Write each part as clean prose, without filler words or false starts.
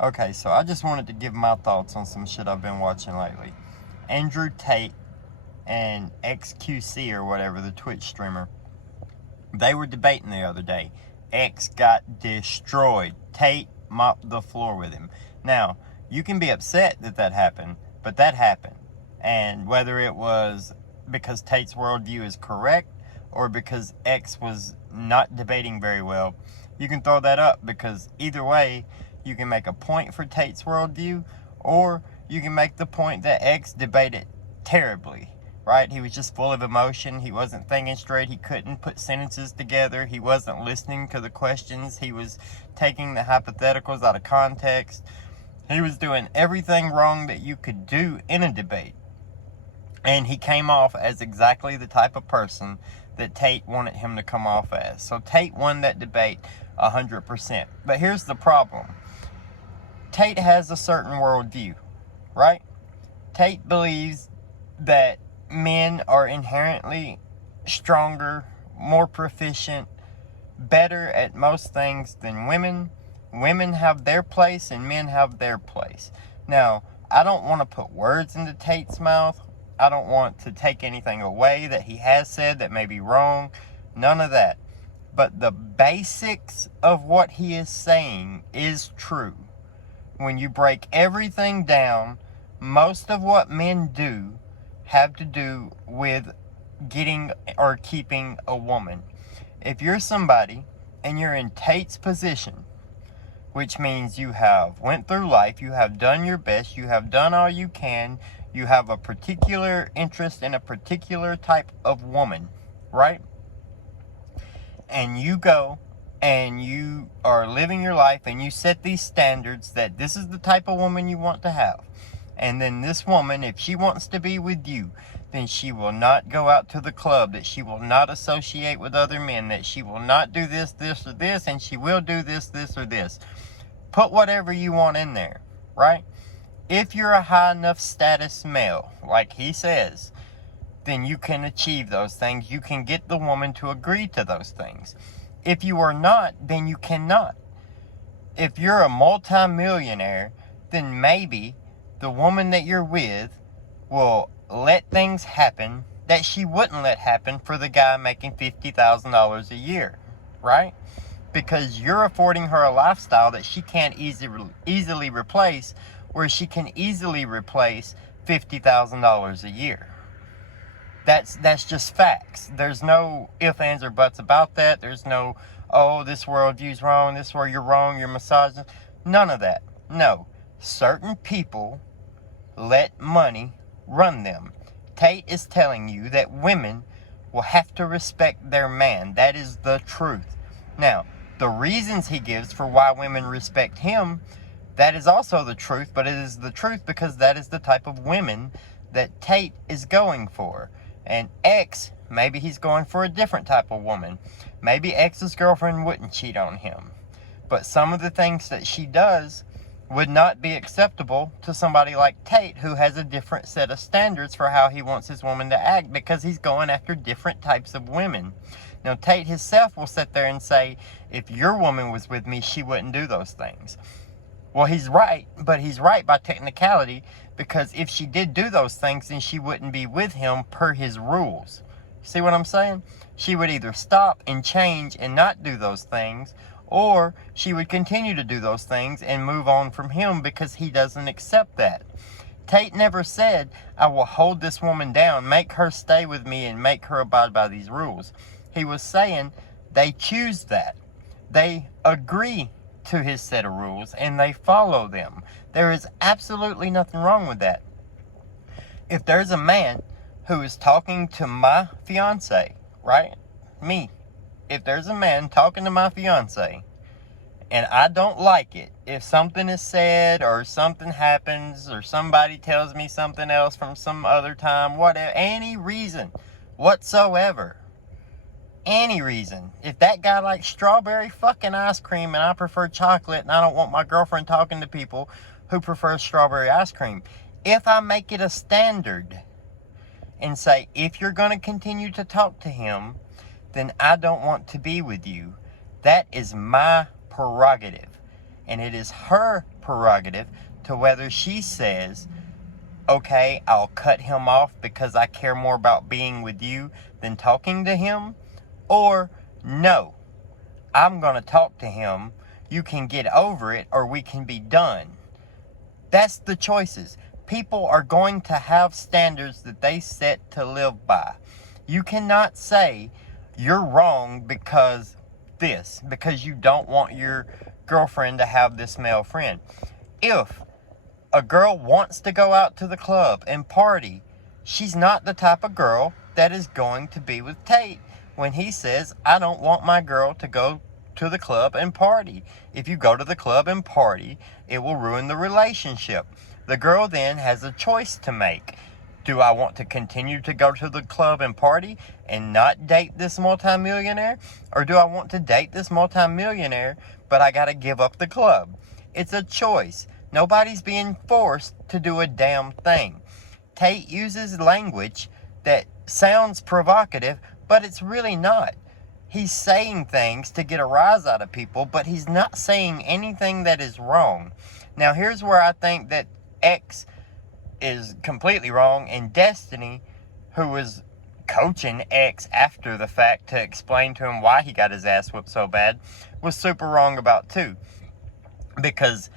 Okay, so I just wanted to give my thoughts on some shit I've been watching lately. Andrew Tate and XQC or whatever, the Twitch streamer, they were debating the other day. X got destroyed. Tate mopped the floor with him. Now, you can be upset that that happened, but that happened. And whether it was because Tate's worldview is correct or because X was not debating very well, you can throw that up, because either way, you can make a point for Tate's worldview, or you can make the point that X debated terribly, right? He was just full of emotion. He wasn't thinking straight. He couldn't put sentences together. He wasn't listening to the questions. He was taking the hypotheticals out of context. He was doing everything wrong that you could do in a debate. And he came off as exactly the type of person that Tate wanted him to come off as. So Tate won that debate 100%. But here's the problem. Tate has a certain worldview, right? Tate believes that men are inherently stronger, more proficient, better at most things than women. Women have their place and men have their place. Now, I don't want to put words into Tate's mouth. I don't want to take anything away that he has said that may be wrong. None of that. But the basics of what he is saying is true. When you break everything down, most of what men do have to do with getting or keeping a woman. If you're somebody and you're in Tate's position, which means you have went through life, you have done your best, you have done all you can, you have a particular interest in a particular type of woman, right? And you go and you are living your life and you set these standards that this is the type of woman you want to have. And then this woman, if she wants to be with you, then she will not go out to the club, that she will not associate with other men, that she will not do this, this, or this, and she will do this, this, or this. Put whatever you want in there, right? If you're a high enough status male, like he says, then you can achieve those things. You can get the woman to agree to those things. If you are not, then you cannot. If you're a multi-millionaire, then maybe the woman that you're with will let things happen that she wouldn't let happen for the guy making $50,000 a year, right? Because you're affording her a lifestyle that she can't easily replace, where she can easily replace $50,000 a year. That's just facts. There's no ifs, ands, or buts about that. There's no, oh, this worldview's wrong, this where you're wrong, you're misogynist. None of that. No. Certain people let money run them. Tate is telling you that women will have to respect their man. That is the truth. Now, the reasons he gives for why women respect him, that is also the truth, but it is the truth because that is the type of women that Tate is going for. And X, maybe he's going for a different type of woman. Maybe X's girlfriend wouldn't cheat on him. But some of the things that she does would not be acceptable to somebody like Tate, who has a different set of standards for how he wants his woman to act, because he's going after different types of women. Now, Tate himself will sit there and say, if your woman was with me, she wouldn't do those things. Well, he's right, but he's right by technicality, because if she did do those things, then she wouldn't be with him per his rules. See what I'm saying? She would either stop and change and not do those things, or she would continue to do those things and move on from him because he doesn't accept that. Tate never said, I will hold this woman down, make her stay with me, and make her abide by these rules. He was saying they choose that. They agree to his set of rules and they follow them. There is absolutely nothing wrong with that. If there's a man who is talking to my fiance, right? Me. If there's a man talking to my fiance and I don't like it, if something is said or something happens or somebody tells me something else from some other time, whatever, any reason whatsoever, any reason. If that guy likes strawberry fucking ice cream and I prefer chocolate, and I don't want my girlfriend talking to people who prefer strawberry ice cream. If I make it a standard and say, if you're going to continue to talk to him, then I don't want to be with you. That is my prerogative. And it is her prerogative to whether she says, okay, I'll cut him off because I care more about being with you than talking to him, or no, I'm going to talk to him. You can get over it or we can be done. That's the choices. People are going to have standards that they set to live by. You cannot say you're wrong because you don't want your girlfriend to have this male friend. If a girl wants to go out to the club and party, she's not the type of girl that is going to be with Tate when he says, I don't want my girl to go to the club and party. If you go to the club and party, it will ruin the relationship. The girl then has a choice to make. Do I want to continue to go to the club and party and not date this multimillionaire? Or do I want to date this multimillionaire, but I got to give up the club? It's a choice. Nobody's being forced to do a damn thing. Tate uses language that sounds provocative, but it's really not. He's saying things to get a rise out of people, but he's not saying anything that is wrong. Now, here's where I think that X is completely wrong, and Destiny, who was coaching X after the fact to explain to him why he got his ass whipped so bad, was super wrong about too. Because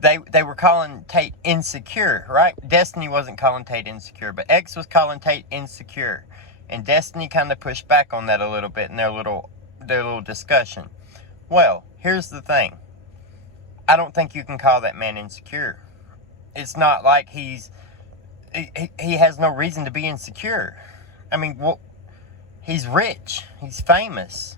they were calling Tate insecure, right? Destiny wasn't calling Tate insecure, but X was calling Tate insecure. And Destiny kind of pushed back on that a little bit in their little discussion. Well, here's the thing. I don't think you can call that man insecure. It's not like he has no reason to be insecure. I mean, well, he's rich. He's famous.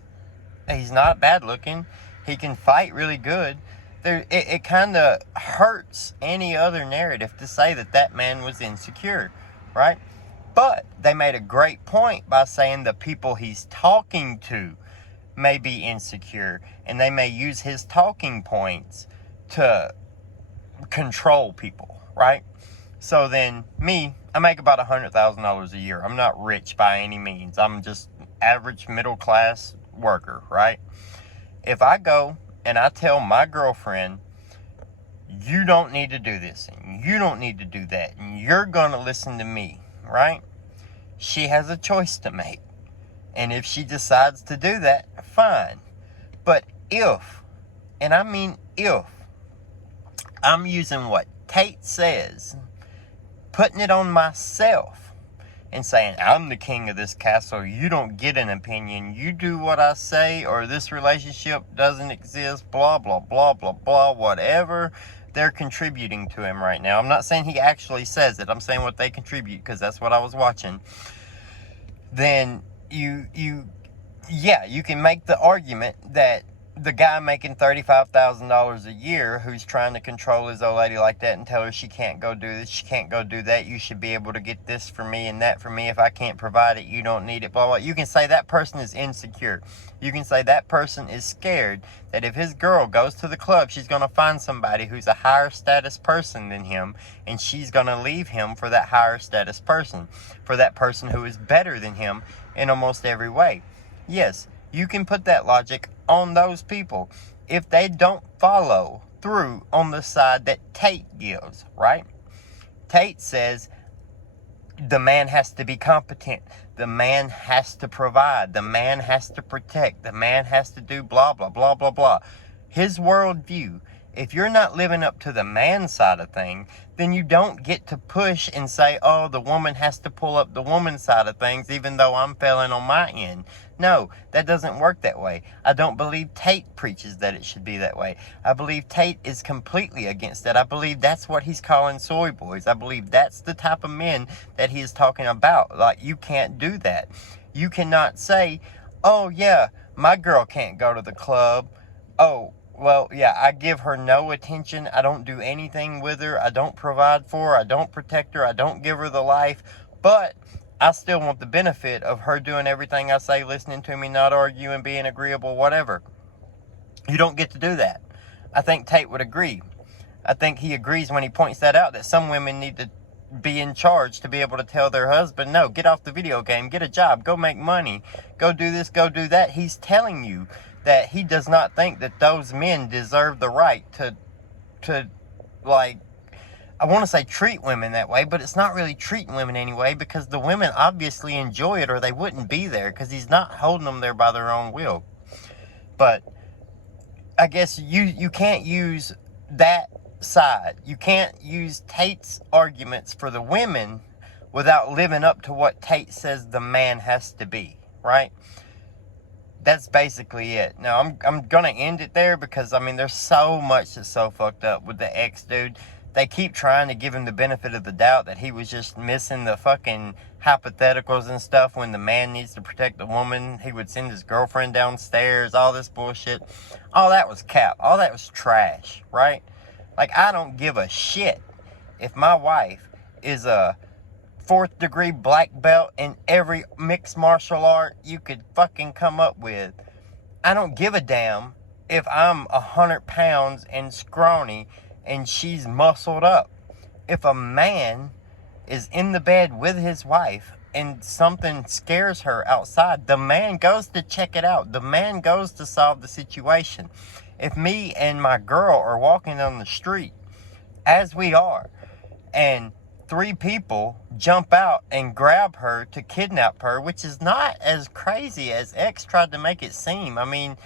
He's not bad looking. He can fight really good. It kind of hurts any other narrative to say that man was insecure, right? But they made a great point by saying the people he's talking to may be insecure, and they may use his talking points to control people, right? So then I make about $100,000 a year. I'm not rich by any means. I'm just average middle class worker, right? If I go and I tell my girlfriend, you don't need to do this, and you don't need to do that, and you're going to listen to me, right? She has a choice to make. And if she decides to do that, fine. But if, and I mean if, I'm using what Tate says, putting it on myself, and saying, I'm the king of this castle, you don't get an opinion, you do what I say, or this relationship doesn't exist, blah, blah, blah, blah, blah, whatever they're contributing to him right now. I'm not saying he actually says it, I'm saying what they contribute, because that's what I was watching. Then you can make the argument that the guy making $35,000 a year who's trying to control his old lady like that and tell her she can't go do this, she can't go do that, you should be able to get this for me and that for me, if I can't provide it, you don't need it, blah, blah. You can say that person is insecure. You can say that person is scared that if his girl goes to the club, she's going to find somebody who's a higher status person than him, and she's going to leave him for that higher status person, for that person who is better than him in almost every way. Yes, you can put that logic on those people if they don't follow through on the side that Tate gives, right? Tate says the man has to be competent. The man has to provide. The man has to protect. The man has to do blah, blah, blah, blah, blah. His worldview. If you're not living up to the man side of things, then you don't get to push and say, oh, the woman has to pull up the woman side of things, even though I'm failing on my end. No, that doesn't work that way. I don't believe Tate preaches that it should be that way. I believe Tate is completely against that. I believe that's what he's calling soy boys. I believe that's the type of men that he is talking about. Like, you can't do that. You cannot say, oh, yeah, my girl can't go to the club. Oh, well, yeah, I give her no attention. I don't do anything with her. I don't provide for her. I don't protect her. I don't give her the life. But I still want the benefit of her doing everything I say, listening to me, not arguing, being agreeable, whatever. You don't get to do that. I think Tate would agree. I think he agrees when he points that out, that some women need to be in charge to be able to tell their husband, no, get off the video game, get a job, go make money, go do this, go do that. He's telling you that he does not think that those men deserve the right to like, I want to say treat women that way, but it's not really treating women anyway, because the women obviously enjoy it or they wouldn't be there, because he's not holding them there by their own will. But I guess you can't use that side. You can't use Tate's arguments for the women without living up to what Tate says the man has to be, right? That's basically it. Now, I'm going to end it there because, I mean, there's so much that's so fucked up with the ex dude. They keep trying to give him the benefit of the doubt that he was just missing the fucking hypotheticals and stuff when the man needs to protect the woman. He would send his girlfriend downstairs, all this bullshit. All that was cap. All that was trash, right? Like, I don't give a shit if my wife is a 4th degree black belt in every mixed martial art you could fucking come up with. I don't give a damn if I'm 100 pounds and scrawny and she's muscled up. If a man is in the bed with his wife and something scares her outside, the man goes to check it out. The man goes to solve the situation. If me and my girl are walking on the street, as we are, and 3 people jump out and grab her to kidnap her, which is not as crazy as X tried to make it seem. I mean,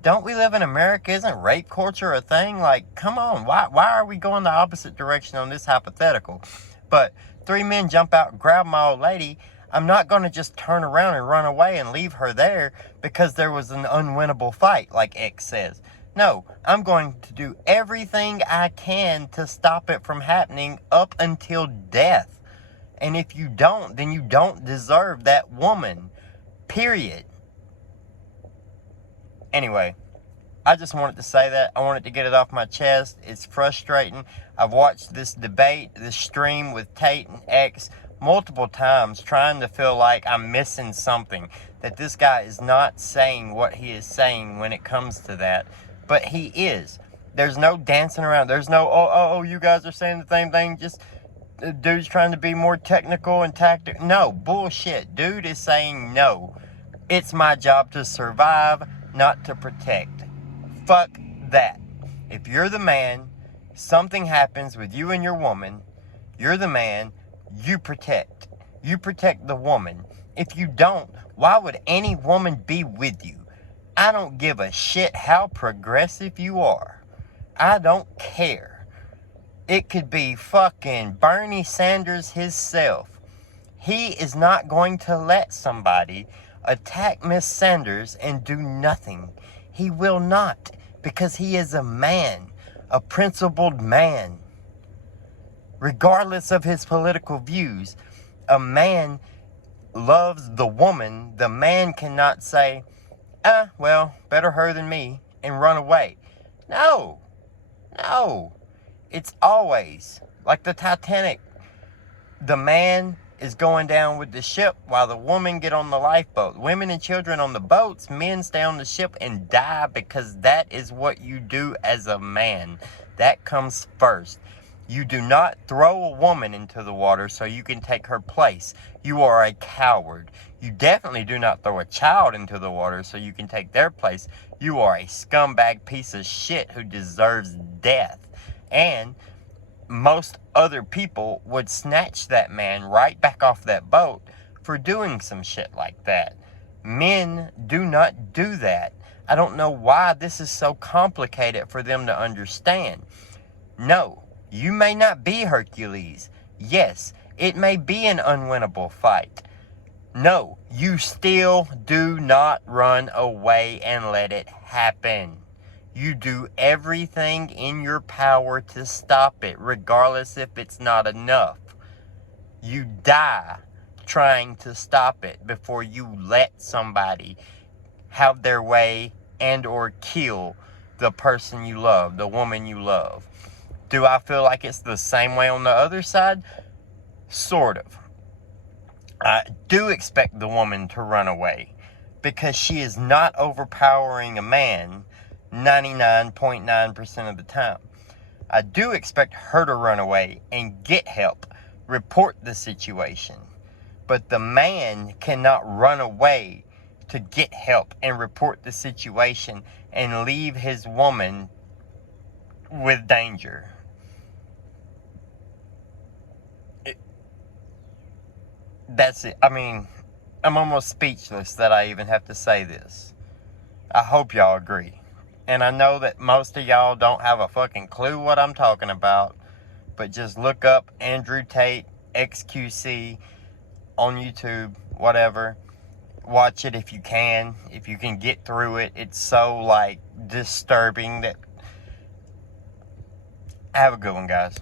don't we live in America? Isn't rape culture a thing? Like, come on, why are we going the opposite direction on this hypothetical? But 3 men jump out and grab my old lady. I'm not going to just turn around and run away and leave her there because there was an unwinnable fight, like X says. No, I'm going to do everything I can to stop it from happening up until death. And if you don't, then you don't deserve that woman. Period. Anyway, I just wanted to say that. I wanted to get it off my chest. It's frustrating. I've watched this debate, this stream with Tate and X multiple times, trying to feel like I'm missing something. That this guy is not saying what he is saying when it comes to that. But he is. There's no dancing around. There's no, oh, you guys are saying the same thing. Just, the dude's trying to be more technical and tactical. No, bullshit. Dude is saying no. It's my job to survive, not to protect. Fuck that. If you're the man, something happens with you and your woman, you're the man, you protect. You protect the woman. If you don't, why would any woman be with you? I don't give a shit how progressive you are. I don't care. It could be fucking Bernie Sanders himself. He is not going to let somebody attack Miss Sanders and do nothing. He will not, because he is a man, a principled man. Regardless of his political views, a man loves the woman. The man cannot say, well, better her than me, and run away. No. It's always like the Titanic. The man is going down with the ship while the women get on the lifeboat. Women and children on the boats, men stay on the ship and die, because that is what you do as a man. That comes first. You do not throw a woman into the water so you can take her place. You are a coward. You definitely do not throw a child into the water so you can take their place. You are a scumbag piece of shit who deserves death. And most other people would snatch that man right back off that boat for doing some shit like that. Men do not do that. I don't know why this is so complicated for them to understand. No. You may not be Hercules. Yes, it may be an unwinnable fight. No, you still do not run away and let it happen. You do everything in your power to stop it, regardless if it's not enough. You die trying to stop it before you let somebody have their way and or kill the person you love, the woman you love. Do I feel like it's the same way on the other side? Sort of. I do expect the woman to run away because she is not overpowering a man 99.9% of the time. I do expect her to run away and get help, report the situation. But the man cannot run away to get help and report the situation and leave his woman with danger. That's it. I mean, I'm almost speechless that I even have to say this. I hope y'all agree. And I know that most of y'all don't have a fucking clue what I'm talking about, but just look up Andrew Tate XQC on YouTube, whatever. Watch it if you can get through it. It's so, like, disturbing that... Have a good one, guys.